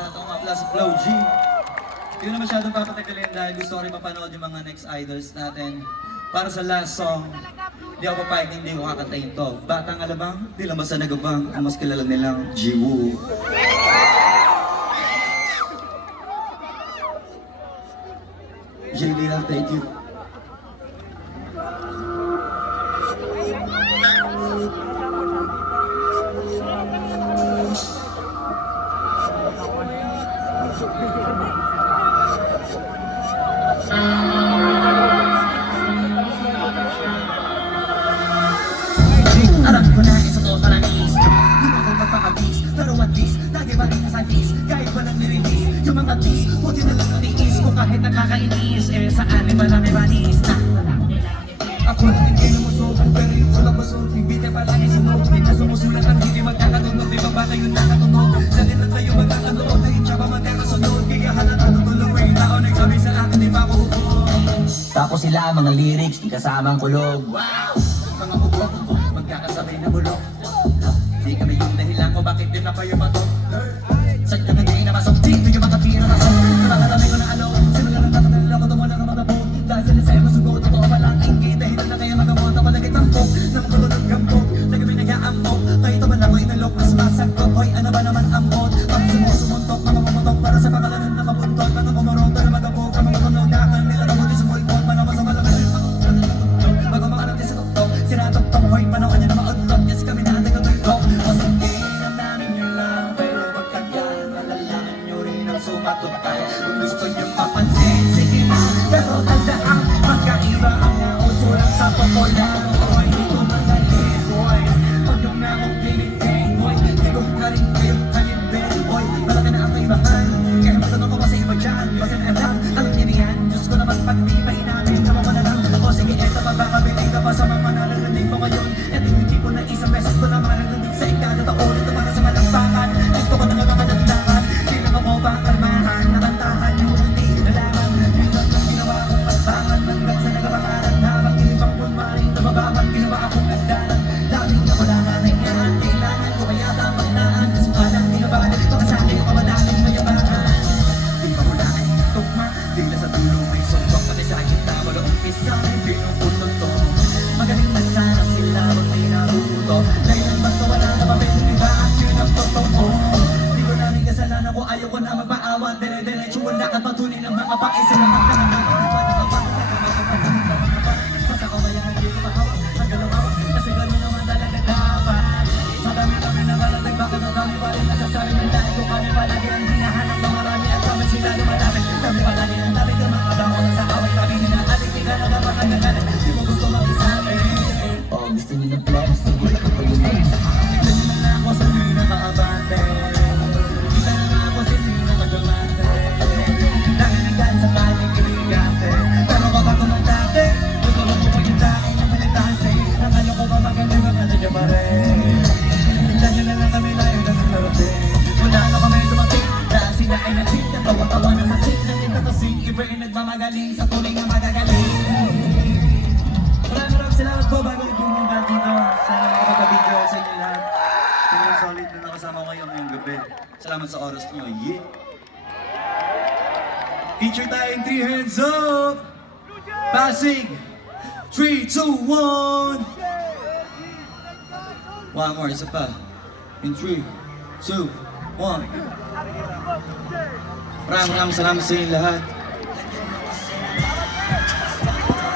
lahat. Ako nga pala si Flow G. Hindi ko na masyadong papatagalin dahil gusto ko rin mapanood yung mga next idols natin. Para sa last song, di ako papayag na hindi ko kakantayin to. Batang Alabang, di lang basta nagabang, ang mas kilala nilang Jiwoo. JDL, thank you. Alam ko na isa to talanis. Di ba ko magpapabis, pero at least lagi pa rin sa dis. Kahit walang nirelease yung mga bis, buti na lang natiis ko kahit nakakainis. Sa amin wala may banis na ako hindi lumusog, pero yung kulang masog. Bibite palagi sunog, hindi na sumusulat ang hindi magkakatunog. Di ba baka yung nakatunog? Salita tayo magkakanood, dahil siya pa magkakasunod. Kaya halata tutuloy yung tao nagsabi sa akin, di ba ako hukog? Tapos sila mga lyrics, di kasamang kulog. Wow! Mga ubok, magkakasabay na bulok. Di kami yung dahilan ko bakit din na kayo mato. Saan yung hindi na masok, dito yung mga tira na sok. Nakakalamay ko na alo, simula ng tatanala ko tumula ng mga bot. Dahil sila sa'yo masugot, totoo palang inggi. Dahil na kaya magamot ako nagitampok. Na magulunod gampok, na kami nag-aampok. Kahit naman ako inalok, mas masagkot. Hoy, ano ba naman ampot? Pag sumusumuntok, mga pumutok para sa pangalanan na kabuntot. Ano kumurong na magabok, ang mga tunogakan nila kabuti sa mulpot. Manama sa malaman yung mga bago makalati sa tuktok, sinatok-tok. Hoy, panawan niya na maudlot. Yes, kami na ating katulog. O sige, namin nyo lang. Pero pagkagyan, malalaman nyo rin ang sumatutay. Kung gusto nyo mapansin, sige na. Pero tandaan, magkaiba ang nauso lang sa popular. Hoy, di ko magaling, boy. Huwag nyo na akong pilitin, boy. Di ko na rin kayo kalibin, boy. Malaki na ang kaibahan. Kaya matanong ko ba sa iba dyan? Basta na alam, alam niya niyan. Diyos ko naman pagtibay natin, naman ko na lang. O sige, eto pa ba kabiling ka pa sa mga nalalanig mo ngayon? Eto yung tipo na isang beses ko na marananig sa ikadataon. Ito para sa malakpakan. Gusto ko na nga mga nagdakan. Di lang ako ba kalmahan, nakantahan yung hindi nalaman. Bilang lang ginawa akong pastangan. Hanggang sa nagapangalan habang inibang pulmarin. Nababaman, ginawa akong nagdalan. Daming na wala na nangyaan. Kailangan ko kaya tamang naan. Kasi palang binabalik, baka sa akin pa madaming mayabangan. Di pa wala ay tugma. Di lang sa dulo may sumbok. Pati sa kita wala umpisa. Hindi nung punod to. Magaling na sana sila pag may naruto. Dahil basta wala na mabili, diba? At yun ang totoo. Di ko namin kasalanan ko, ayaw ko na magpaawan. Dire-diretso wala ka patuloy ng mga paisa na magkakaman. Basta ko kaya hindi ko mahawak. Nagalawawa, kasi gano'n naman talaga dapat. Sa dami-dami na malatag, baka na kami pa rin nasasabi ng dahil ko kami palagi ang hinahanap ng marami at kami sila lumalapit. Kami palagi ang tabi ng mga tao na sa away kami nila-adik. Di ka na napakagagalit, di mo gusto mag-isabi. O gusto niyo ng flex, sige ako yung next. Tignan mo na ako sa hindi nakaabante. Kita na ako sa hindi nakagabante. Dami nagdaan sa panig iligante. Pero kapag kumandate, gusto ko po yung dahil ng militante. Ang ano ko ba magaling ang ano niya pa rin. Tignan nyo na lang kami layo na narating. Wala na kami dumating dahil sila ay nag-sing. Natawa-tawa na sa sing. Nandito to sing, iba ay nagmamagaling sa tuloy nga magagaling. Maraming salamat po bago ibigin ba dito sa kapag-video sa inyo lahat. Sobrang solid na nakasama ko kayo ngayong gabi. Salamat sa oras niyo. Yeah! Feature tayong 3 hands up! Passing! 3, 2, 1! One more, isa pa. In 3, 2, 1. Maraming salamat sa inyo lahat.